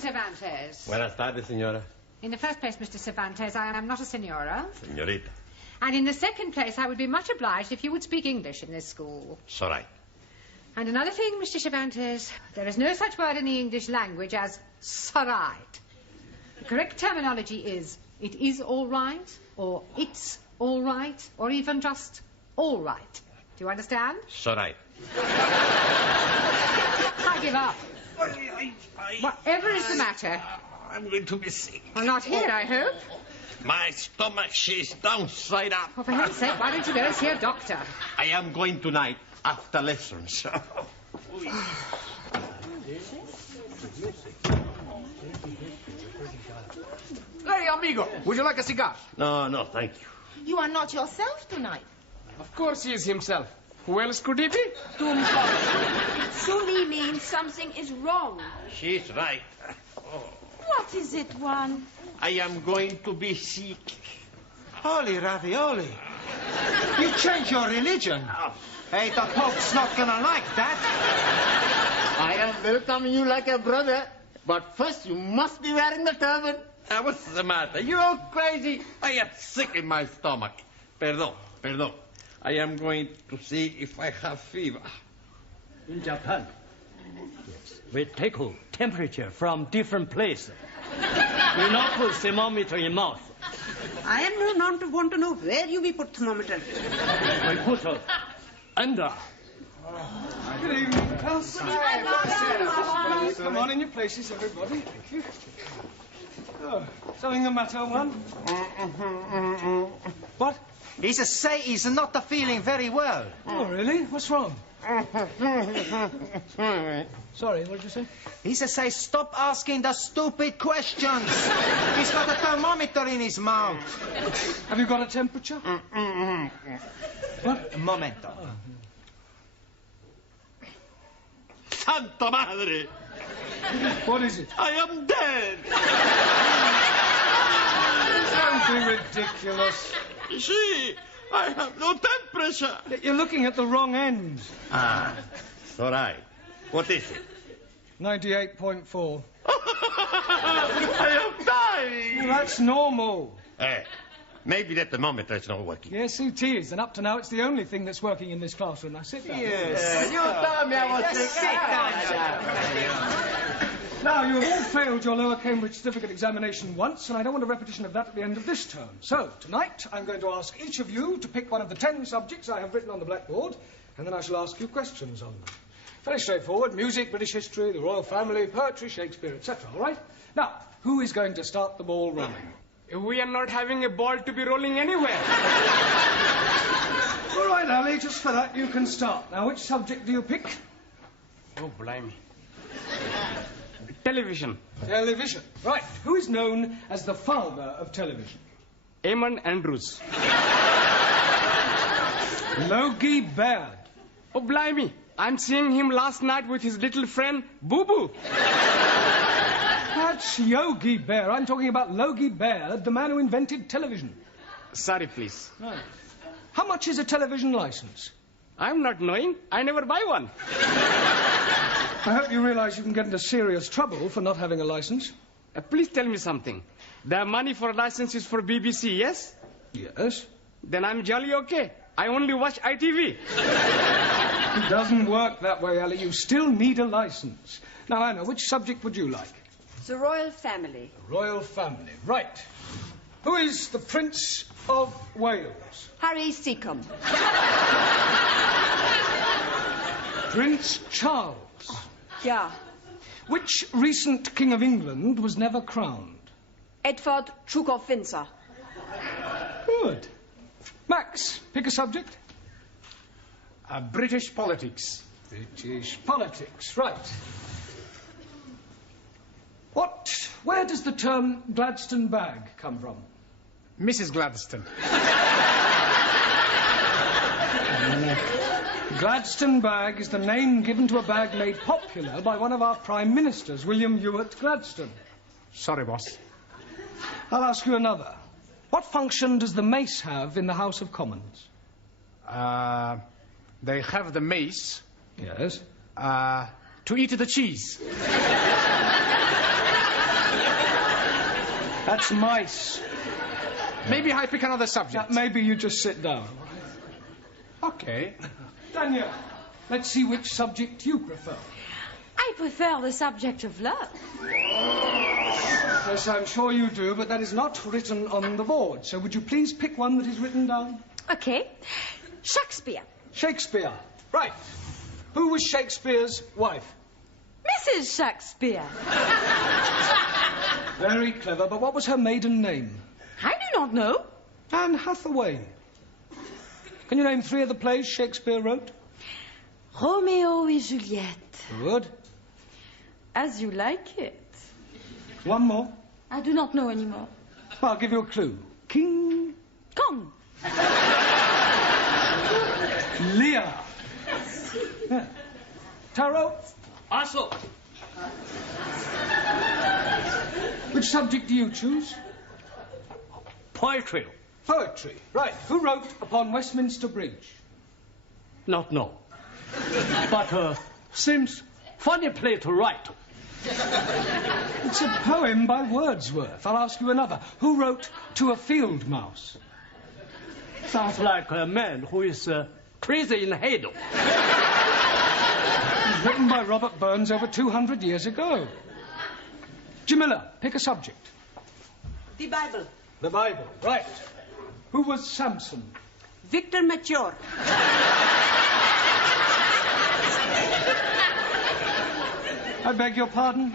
Cervantes. Buenas tardes, señora. In the first place, Mr. Cervantes, I am not a senora. Señorita. And in the second place, I would be much obliged if you would speak English in this school. It's all right. And another thing, Mr. Cervantes, there is no such word in the English language as "sorright." The correct terminology is, it is all right, or it's all right, or even just all right. Do you understand? It's all right. I give up. Whatever is the matter? I'm going to be sick. Well, not here, I hope. My stomach, she's downside up. Well, for heaven's sake, why don't you go and see a doctor? I am going tonight after lessons. Hey, amigo, would you like a cigar? No, thank you. You are not yourself tonight. Of course he is himself. Who else could he be? Sumi means something is wrong. She's right. What is it, Juan? I am going to be sick. Holy ravioli. You changed your religion. Hey, the Pope's not gonna like that. I am welcoming you like a brother, but first you must be wearing the turban. What's the matter? You're all crazy. I am sick in my stomach. Perdón. I am going to see if I have fever. In Japan, we take temperature from different places. We not put thermometer in mouth. I am not want to know where you will put thermometer. We put under. Good evening, class. Come on in your places, everybody. Thank you. Oh, something the matter, Juan? What? He say he's not feeling very well. Oh, really? What's wrong? Sorry, what did you say? He say stop asking the stupid questions. He's got a thermometer in his mouth. Have you got a temperature? What? Un momento. Santa Madre! What is it? I am dead! Don't be ridiculous. See, I have no temperature. You're looking at the wrong end. It's all right. What is it? 98.4. I am dying. Well, that's normal. Maybe that thermometer is not working. Yes, it is. And up to now, it's the only thing that's working in this classroom. Now, sit down. Yes. You told me I was sick. Now, you have all failed your lower Cambridge certificate examination once, and I don't want a repetition of that at the end of this term. So, tonight, I'm going to ask each of you to pick one of the 10 subjects I have written on the blackboard, and then I shall ask you questions on them. Very straightforward. Music, British history, the royal family, poetry, Shakespeare, etc. All right? Now, who is going to start the ball rolling? We are not having a ball to be rolling anywhere. All right, Ali, just for that, you can start. Now, which subject do you pick? Oh, blimey. Television. Television. Right. Who is known as the father of television? Eamon Andrews. Logie Baird. Oh, blimey. I'm seeing him last night with his little friend, Boo Boo. That's Yogi Bear. I'm talking about Logie Baird, the man who invented television. Sorry, please. Right. How much is a television license? I'm not knowing. I never buy one. I hope you realize you can get into serious trouble for not having a license. Please tell me something. The money for license is for BBC, yes? Yes. Then I'm jolly okay. I only watch ITV. It doesn't work that way, Ali. You still need a license. Now, Anna, which subject would you like? The royal family. The royal family. Right. Who is the Prince of Wales? Harry Seacombe. Prince Charles. Yeah. Which recent King of England was never crowned? Edward, Duke of Windsor. Good. Max, pick a subject. British politics. British politics, right. Where does the term Gladstone bag come from? Mrs. Gladstone. Gladstone bag is the name given to a bag made popular by one of our prime ministers, William Ewart Gladstone. Sorry, boss. I'll ask you another. What function does the mace have in the House of Commons? They have the mace. Yes. To eat the cheese. That's mice. Maybe I pick another subject. Maybe you just sit down. Okay. Daniel, let's see which subject you prefer. I prefer the subject of love. Yes, I'm sure you do, but that is not written on the board. So would you please pick one that is written down? Okay. Shakespeare. Shakespeare. Right. Who was Shakespeare's wife? Mrs. Shakespeare. Very clever, but what was her maiden name? I do not know. Anne Hathaway. Can you name 3 of the plays Shakespeare wrote? Romeo et Juliet. Good. As you like it. One more. I do not know anymore. I'll give you a clue. King Kong. Lear. Yeah. Taro, Also, which subject do you choose? poetry. Poetry. Right. Who wrote Upon Westminster Bridge? Not know. But seems funny play to write. It's a poem by Wordsworth. I'll ask you another. Who wrote To a Field Mouse? Sounds like a man who is crazy in the head. It was written by Robert Burns over 200 years ago. Jamila, pick a subject. The Bible. The Bible. Right. Who was Samson? Victor Mature. I beg your pardon?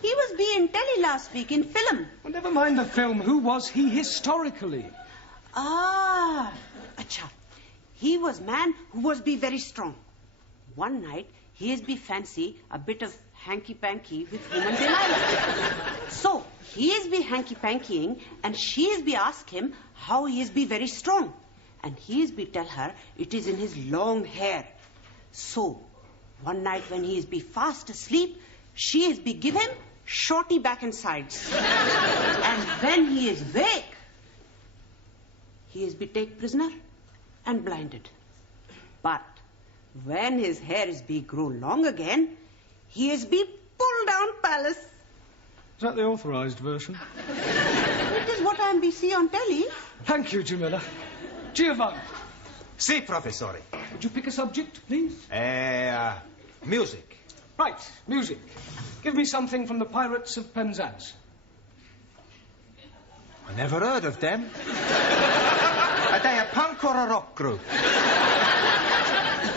He was being telly last week in film. Well, never mind the film. Who was he historically? Ah, acha. He was man who was be very strong. One night, he is be fancy a bit of hanky-panky with woman Delilah. So, he is be hanky-pankying and she is be ask him how he is be very strong. And he is be tell her it is in his long hair. So, one night when he is be fast asleep, she is be give him shorty back and sides. And when he is wake, he is be take prisoner and blinded. But when his hair is be grow long again, he is be pulled down palace. Is that the authorised version? It is what I am be see on telly. Thank you, Jamila. Giovanni, Si, professore. would you pick a subject, please? Music. Right, music. Give me something from the Pirates of Penzance. I never heard of them. Are they a punk or a rock group?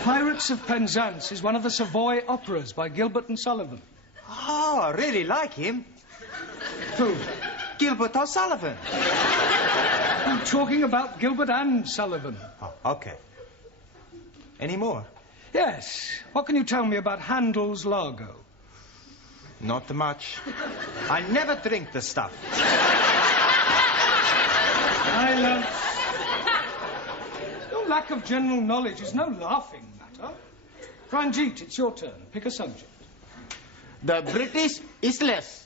Pirates of Penzance is one of the Savoy operas by Gilbert and Sullivan. Oh, I really like him. Who? Gilbert O'Sullivan. I'm talking about Gilbert and Sullivan. Oh, okay. Any more? Yes. What can you tell me about Handel's Largo? Not much. I never drink the stuff. Silence. Your lack of general knowledge is no laughing matter. Ranjit, it's your turn. Pick a subject. The British Isles.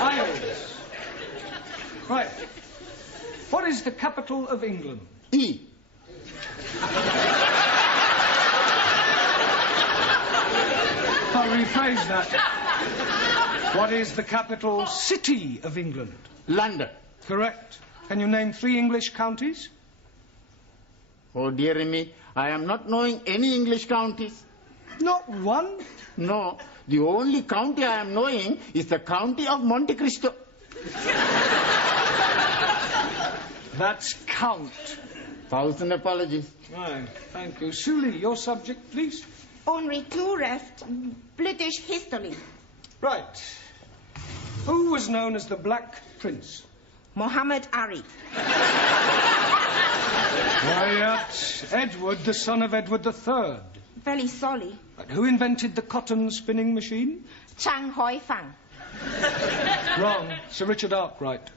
Isles. Right. What is the capital of England? E. I'll rephrase that. What is the capital city of England? London. Correct. Can you name 3 English counties? Oh, dear me, I am not knowing any English counties. Not one? No, the only county I am knowing is the county of Monte Cristo. That's count. 1,000 apologies. Right, thank you. Suli, your subject, please. Only 2 left. British history. Right. Who was known as the Black Prince? Muhammad Ali. Quiet. Edward, the son of Edward III. Very sorry. But who invented the cotton spinning machine? Chang Hoi Fang. Wrong. Sir Richard Arkwright.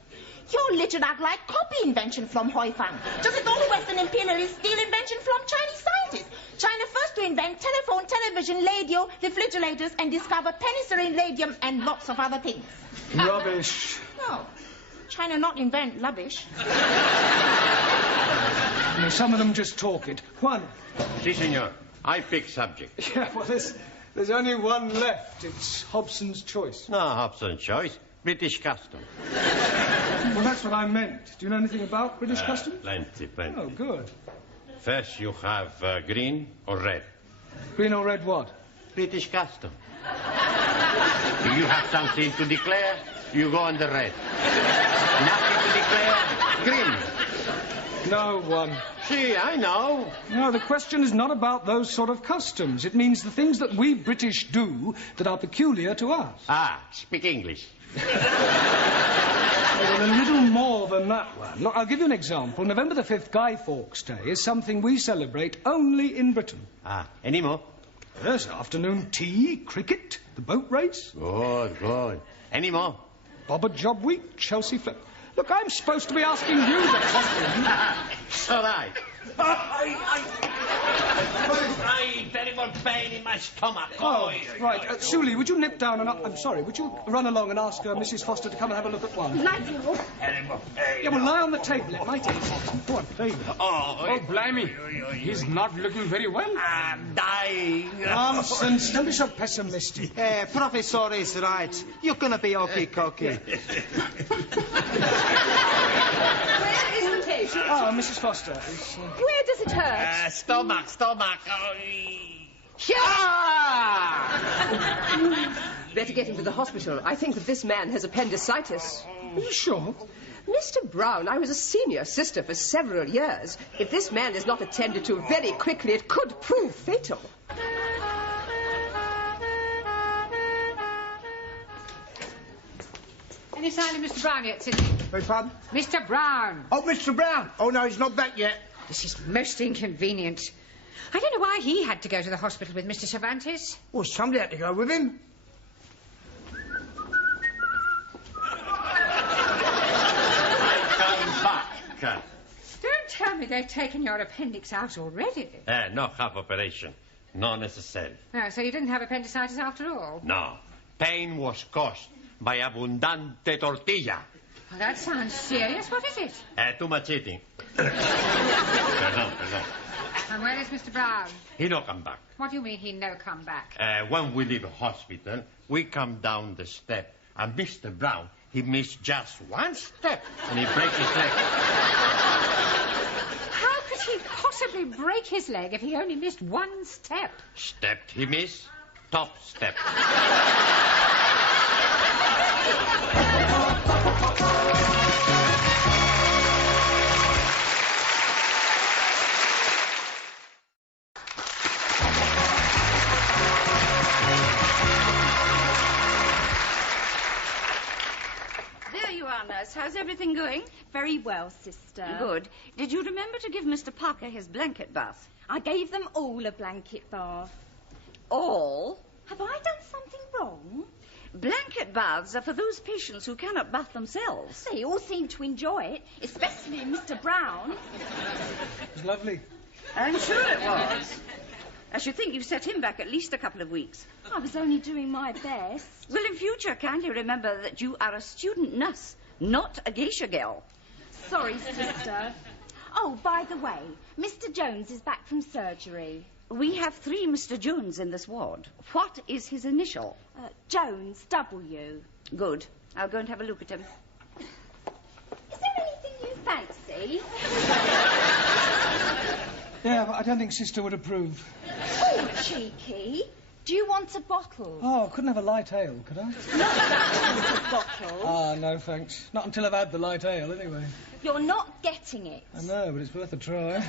Your Richard Arkwright copy invention from Hoi Fang. Just as all the Western imperialists steal invention from Chinese scientists. China first to invent telephone, television, radio, refrigerators, and discover penicillin, radium, and lots of other things. Rubbish. No. China not invent rubbish. Some of them just talk it. Juan. Si, senor. I pick subject. Yeah, well, There's only one left. It's Hobson's choice. No, Hobson's choice. British custom. Well, that's what I meant. Do you know anything about British custom? Plenty. Oh, good. First you have green or red. Green or red what? British custom. If you have something to declare, you go on the red. Nothing to declare, green. No one. See, I know. No, the question is not about those sort of customs. It means the things that we British do that are peculiar to us. Ah, speak English. Well, a little more than that one. Look, I'll give you an example. November the 5th, Guy Fawkes Day, is something we celebrate only in Britain. Ah, any more? Yes, afternoon tea, cricket, the boat race. Good. Any more? Bobber Job Week, Chelsea Flip. Look, I'm supposed to be asking you the question. All right. Terrible pain in my stomach. Oh, right. Sully, would you nip down and... I'm sorry, would you run along and ask Mrs. Foster to come and have a look at one? Terrible pain. Yeah, well, lie on the table. It might ease it. Go on, please. Oh, blimey. He's not looking very well. I'm dying. Nonsense. Don't be so pessimistic. Professor is right. You're gonna be okey-cokey. Where is the patient? Ah, Mrs. Foster. Where does it hurt? Stomach. Better get him to the hospital. I think that this man has appendicitis. Are you sure? Mr. Brown, I was a senior sister for several years. If this man is not attended to very quickly, it could prove fatal. Any sign of Mr. Brown yet, Sidney? Beg pardon? Mr. Brown. Oh, Mr. Brown. Oh, no, he's not back yet. This is most inconvenient. I don't know why he had to go to the hospital with Mr. Cervantes. Well, somebody had to go with him. Come back. Don't tell me they've taken your appendix out already. No half operation. No necessary. Oh, so you didn't have appendicitis after all? No. Pain was caused by abundante tortilla. Well, that sounds serious. What is it? Too much eating. Perdón. And where is Mr. Brown? He no come back. What do you mean he no come back? When we leave the hospital, we come down the step, and Mr. Brown, he missed just one step, and he break his leg. How could he possibly break his leg if he only missed one step? Stepped he missed, top step. How's everything going? Very well, sister. Good. Did you remember to give Mr. Parker his blanket bath? I gave them all a blanket bath. All? Have I done something wrong? Blanket baths are for those patients who cannot bath themselves. They all seem to enjoy it, especially Mr. Brown. It was lovely. I'm sure it was. I should think you set him back at least a couple of weeks. I was only doing my best. Well, in future, kindly remember that you are a student nurse, not a geisha girl. Sorry, sister. Oh, by the way, Mr. Jones is back from surgery. We have 3 Mr. Jones in this ward. What is his initial? Jones, W. Good. I'll go and have a look at him. Is there anything you fancy? Yeah, but I don't think Sister would approve. Oh, cheeky. Do you want a bottle? Oh, I couldn't have a light ale, could I? Not that sort of bottle. Ah, no, thanks. Not until I've had the light ale, anyway. You're not getting it. I know, but it's worth a try.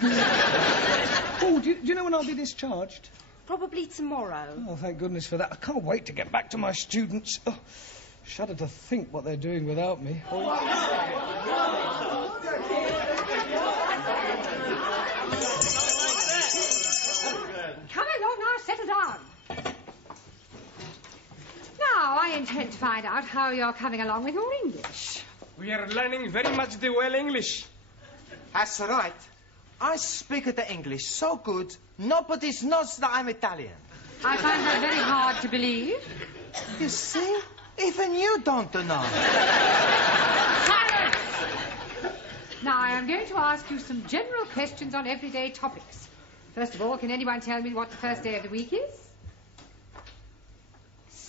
Oh, do you know when I'll be discharged? Probably tomorrow. Oh, thank goodness for that. I can't wait to get back to my students. Oh, shudder to think what they're doing without me. Oh. Come along now, settle down. Now, I intend to find out how you're coming along with your English. We are learning very much the well English. That's right. I speak the English so good, nobody knows that I'm Italian. I find that very hard to believe. You see? Even you don't know. Silence! Now, I am going to ask you some general questions on everyday topics. First of all, can anyone tell me what the first day of the week is?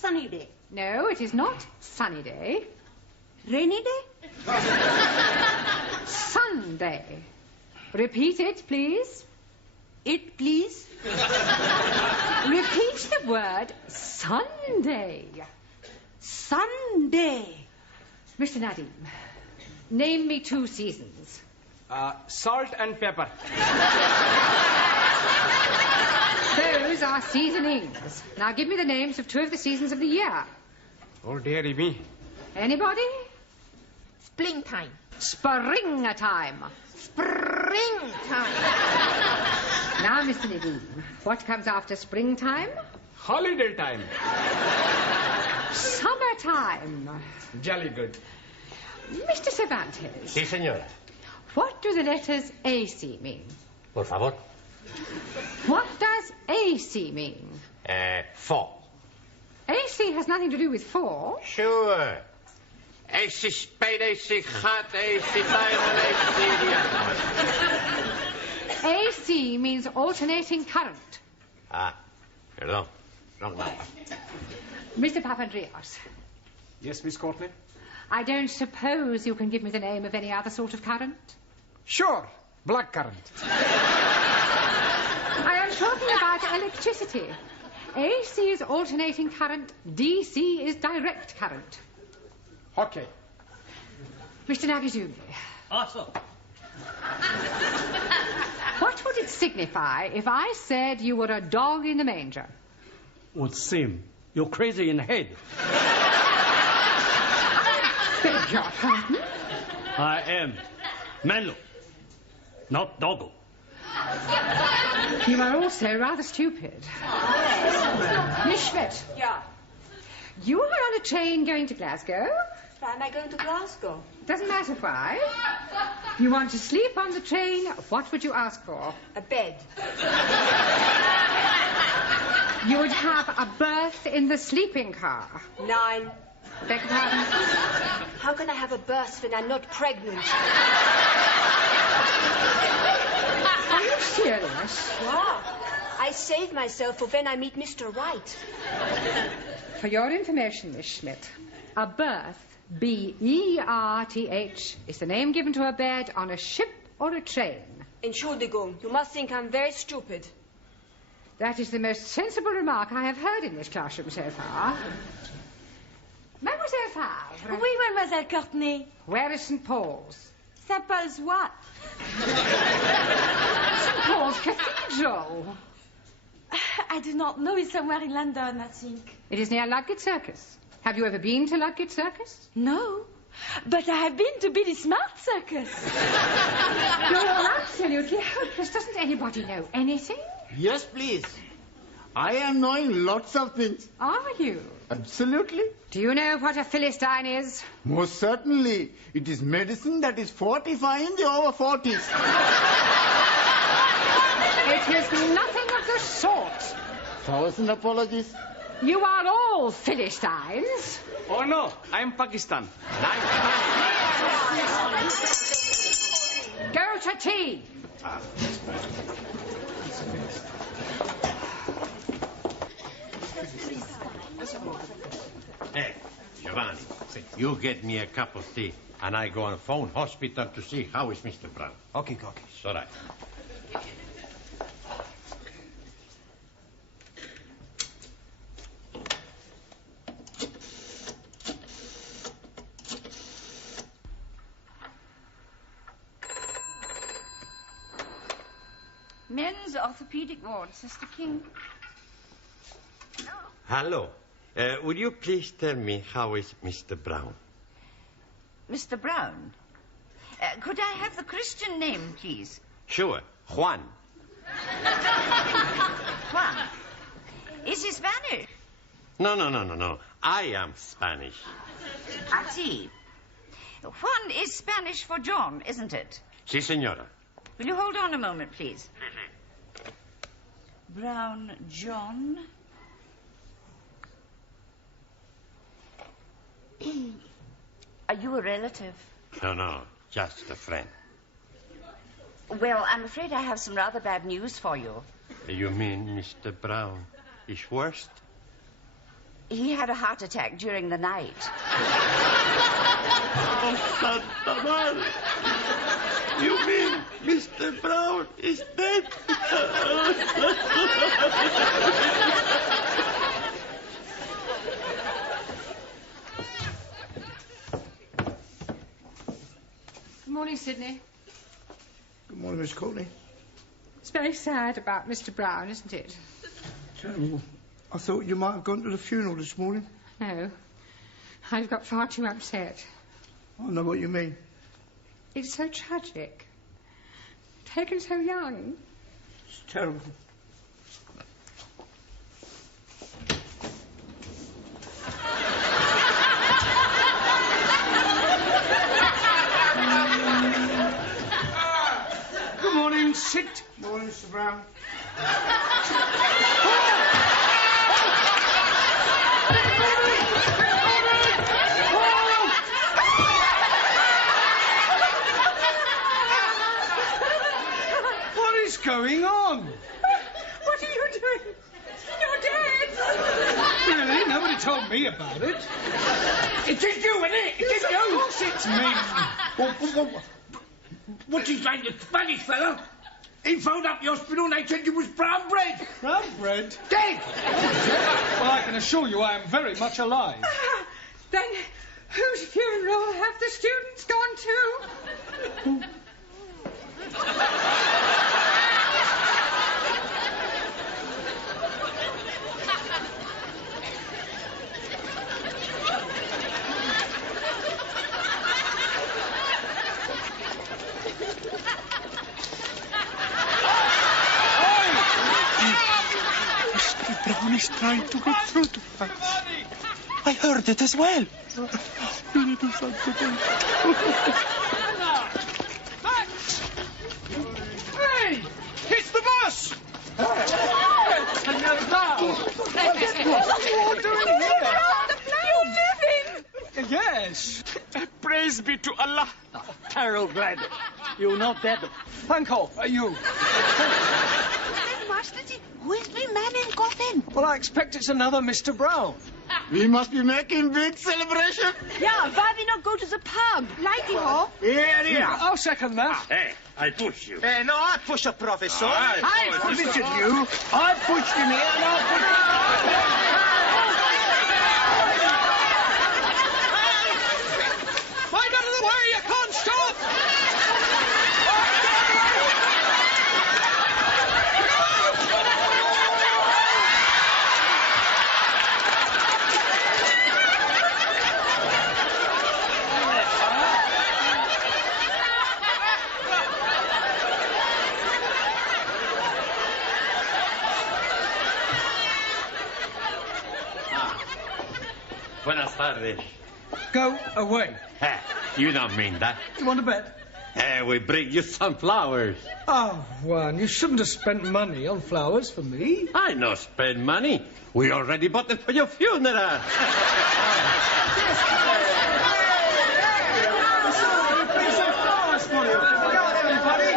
sunny day. No, it is not sunny day. Rainy day? Sunday. Repeat it, please. It, please. Repeat the word Sunday. Sunday. Mr. Nadim, name me 2 seasons. Salt and pepper. Those are seasonings. Now give me the names of 2 of the seasons of the year. Oh, dearie me. Anybody? Springtime. Springtime. Springtime. Now, Mr. Nadim, what comes after springtime? Holiday time. Summertime. Jolly good. Mr. Cervantes. Sí, señora. What do the letters AC mean? Por favor. What does AC mean? 4. AC has nothing to do with 4. Sure. AC spade, AC hot, AC diamond, AC... AC means alternating current. Ah, perdón. Wrong number. Mr. Papandreou. Yes, Miss Courtney? I don't suppose you can give me the name of any other sort of current? Sure. Black current. I am talking about electricity. AC is alternating current. DC is direct current. Okay. Mr. Nagazumi. Also. What would it signify if I said you were a dog in the manger? Would seem you're crazy in the head. Beg your pardon? I am Menlo, not Doggo. You are also rather stupid. Miss Schmidt. Yeah. You are on a train going to Glasgow. Why am I going to Glasgow? Doesn't matter why. You want to sleep on the train. What would you ask for? A bed. You would have a berth in the sleeping car. 9. Beg your pardon? How can I have a berth when I'm not pregnant? Are you serious? Yeah. I save myself for when I meet Mr. Wright. For your information, Miss Schmidt, a berth, B-E-R-T-H, is the name given to a bed on a ship or a train. Entschuldigung, you must think I'm very stupid. That is the most sensible remark I have heard in this classroom so far. Mademoiselle Favre. Oui, Mademoiselle Courtney. Where is St. Paul's? St. Paul's what? St. Paul's Cathedral. I do not know. It's somewhere in London, I think. It is near Ludgate Circus. Have you ever been to Ludgate Circus? No. But I have been to Billy Smart Circus. You're all absolutely hopeless. Doesn't anybody know anything? Yes, please. I am knowing lots of things. Are you? Absolutely. Do you know what a Philistine is? Most certainly. It is medicine that is fortifying the over 40s. It is nothing of the sort. 1,000 apologies. You are all Philistines. Oh, no. I'm Pakistan. Go to tea. Hey, Giovanni, you get me a cup of tea, and I go on phone hospital to see how is Mr. Brown. Okay, okay. It's all right. Men's orthopedic ward, Sister King. Hello. Would you please tell me how is Mr. Brown? Mr. Brown. Could I have the Christian name, please? Sure. Juan. Juan. Is he Spanish? No. I am Spanish. I see. Juan is Spanish for John, isn't it? Si, senora. Will you hold on a moment, please? Brown John. Are you a relative? No, just a friend. Well, I'm afraid I have some rather bad news for you. You mean Mr. Brown is worst? He had a heart attack during the night. Oh, Santa Madre. You mean Mr. Brown is dead? Good morning, Sidney. Good morning, Miss Courtney. It's very sad about Mr. Brown, isn't it? Terrible. I thought you might have gone to the funeral this morning. No. I've got far too upset. I know what you mean. It's so tragic. Taken so young. It's terrible. Good morning, Sid. Morning, Mr. Brown. What is going on? What are you doing? You're dead. Really? Nobody told me about it. It is you, isn't it? It is you. Of course it's me. What's his name, the Spanish fella? He phoned up the hospital and they said you was brown bread. Brown bread? Dead! Well, I can assure you I am very much alive. Then whose funeral have the students gone to? Mr. Brown is trying to get through to us. I heard it as well. Spiritu Santo. Hey! It's the bus! What are you all doing here? You living? Yes. Praise be to Allah. Terrible glad. You're not dead. Panko, are you? Master, who is the man in coffin? Well, I expect it's another Mr. Brown. We must be making big celebration. Yeah, why we not go to the pub? Lighty ho. Here. I'll second that. Hey, I push you. Hey, no, I push a professor. I pushed you. I pushed him here and I Mind out of the way, you can't stop! Buenas tardes. Go away. You don't mean that. You want to bet? We bring you some flowers. Oh, Juan, you shouldn't have spent money on flowers for me. I no spend money. We already bought them for your funeral. Everybody.